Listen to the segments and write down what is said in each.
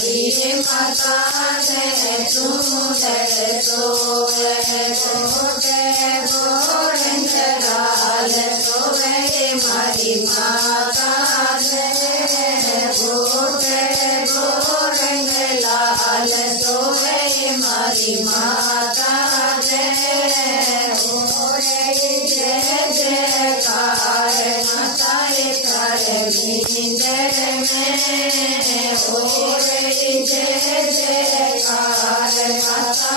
हमारी माता ने सुंदर सोवे गोटे गोरंग लाल सोवे हमारी माता ने गोटे गोरंग लाल सोवे हमारी माता ने जय जयकार माता तारे नींदर में हो रही जय जयकार माता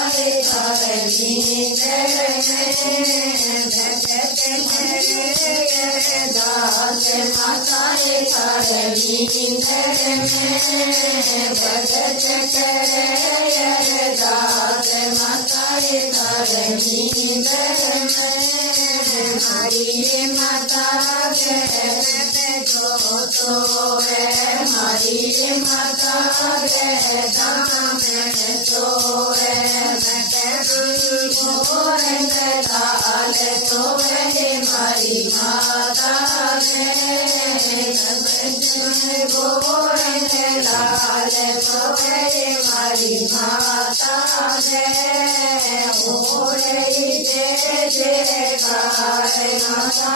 तारे नींदर में दास माता तारे नींदर में भजत करे दास माता तारे नींदर में हमारी माता जो सोए हमारी माता धाम सोए गोरंग लाल सोए हमारी माता गोरंग लाल सोए हमारी माता हो रही जय जयकार माता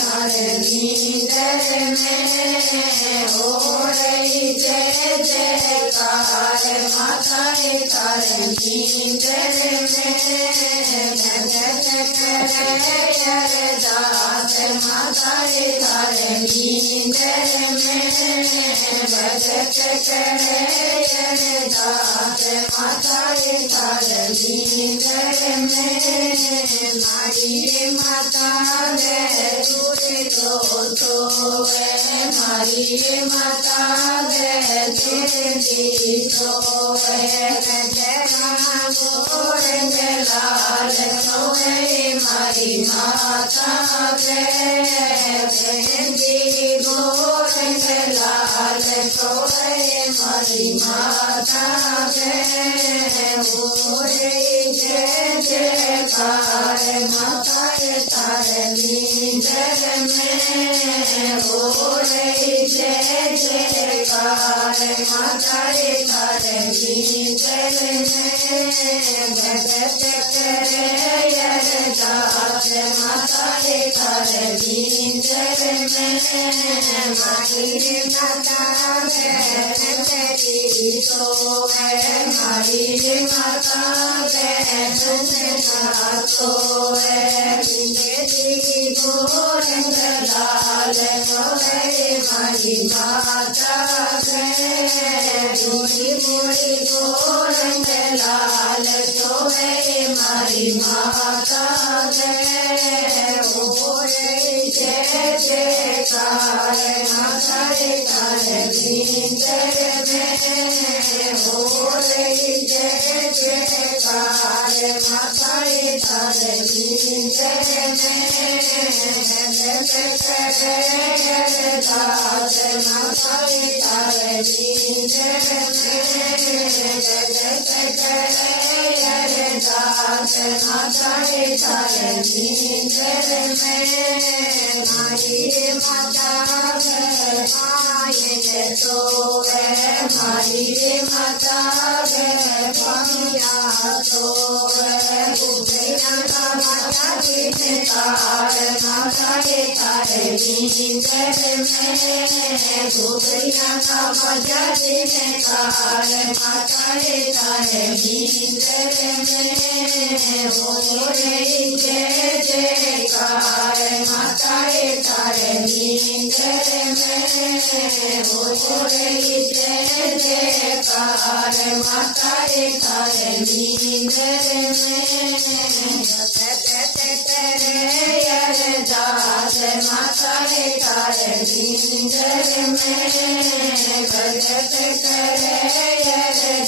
तारे नींदर में हो रही जय जयकार माता तारे नींदर में भजत करे दास माता तारे नींदर में भजत करे दास माता तारे नींदर में हमारी माता दूर तो सोवे हमारी माता देवी सोवे गोरंग लाल सोवे हमारी माता देवी गोरंग लाल सोवे हमारी माता हो रही जय जयकार माता तारे नींदर में हो रही जय जयकार माता तारे नींदर में भजत करे दास माता तारे नींदर में हमारी माता तेरी सोवे हमारी माता सोवे गोरंग लाल सोवे हमारी माता गोरी गोरी गोरंग लाल सोवे हमारी माता हो रही जय जयकार माता तारे नींदर में हो रही जय जयकार माता तारे नींदर में दास माता तारे नींदर में दास माता तारे नींदर में हमारी माता मायन सोवे हमारी माता भैया सोवे माता तार माता तारे नींदर में गोबरिया का मजा तार माता तारे नींदर में हो रही जय जयकार माता तारे नींदर में हो रही जय जयकार माता तारे नींदर में दास माता तारे नींदर में भजत करे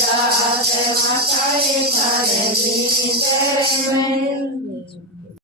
दास माता तारे नींदर में।